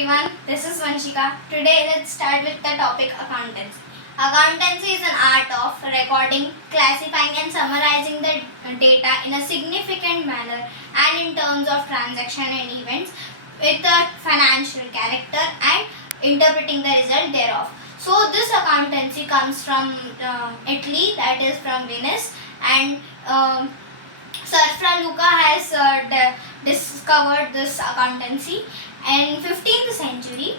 everyone, this is Vanshika. Today let's start with the topic accountancy. Accountancy is an art of recording, classifying and summarizing the data in a significant manner and in terms of transaction and events with a financial character and interpreting the result thereof. So this accountancy comes from Italy, that is from Venice, and Sir Luca has discovered this accountancy in 15th century.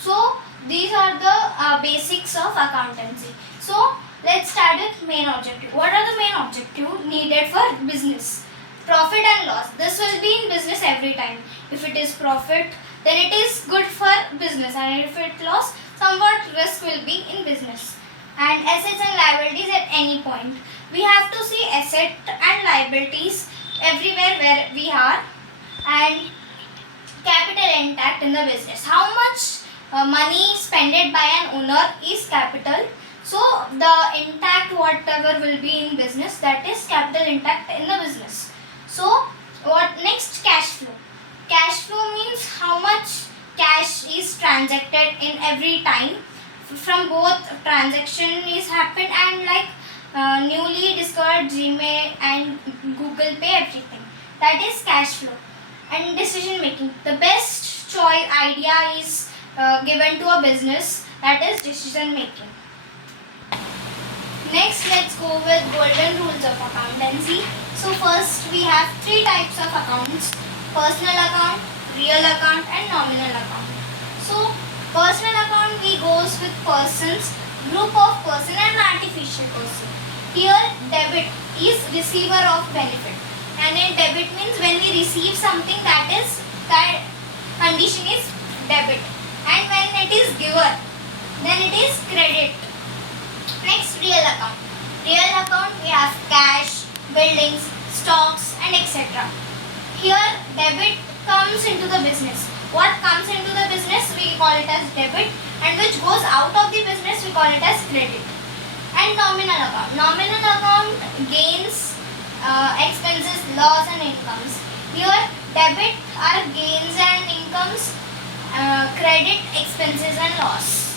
So these are the basics of accountancy. So let's start with main objective. What are the main objectives needed for business? Profit and loss. This will be in business every time. If it is profit, then it is good for business, and if it loss, somewhat risk will be in business. And assets and liabilities at any point. We have to see asset and liabilities everywhere where we are, and capital intact in the business. How much money spent by an owner is capital. So the intact whatever will be in business, that is capital intact in the business. So what next? Cash flow. Cash flow means how much cash is transacted in every time from both transaction is happened and like newly discovered Gmail and Google Pay, everything. That is cash flow. And decision making. The best choice idea is given to a business, that is decision making. Next, let's go with golden rules of accountancy. So first we have three types of accounts: personal account, real account and nominal account. So personal account we goes with persons, group of person and artificial person. Here debit is receiver of benefit, and in debit means when we receive something, that condition is debit, and when it is given, then it is credit. Next, real account. Real account we have cash, buildings, stocks and etc. Here debit comes into the business. What comes into the business we call it as debit, and which goes out of the business we call it as credit. And nominal account. Nominal account gains, expenses, loss and incomes. Here debit are gains and incomes, credit expenses and loss.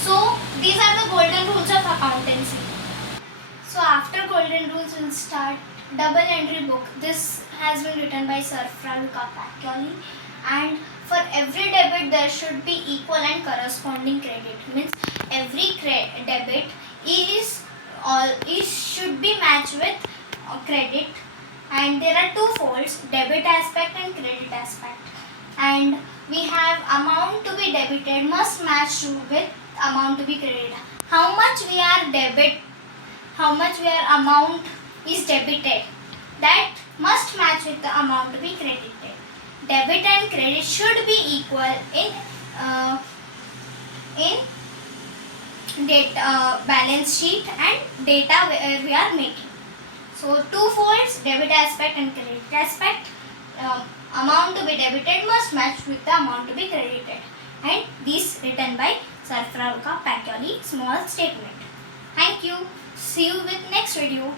So these are the golden rules of accountancy. So after golden rules we'll start double entry book. This has been written by Sir Luca Pacioli, and for every debit there should be equal and corresponding credit. Means every debit should be matched with credit, and there are two folds: debit aspect and credit aspect. And we have amount to be debited must match with amount to be credited. How much we are debit, how much our amount is debited, that must match with the amount to be credited. Debit and credit should be equal in data, balance sheet and data where we are making. So two folds: debit aspect and credit aspect. Amount to be debited must match with the amount to be credited. And this written by Sir Luca Pacioli. Small statement. Thank you. See you with next video.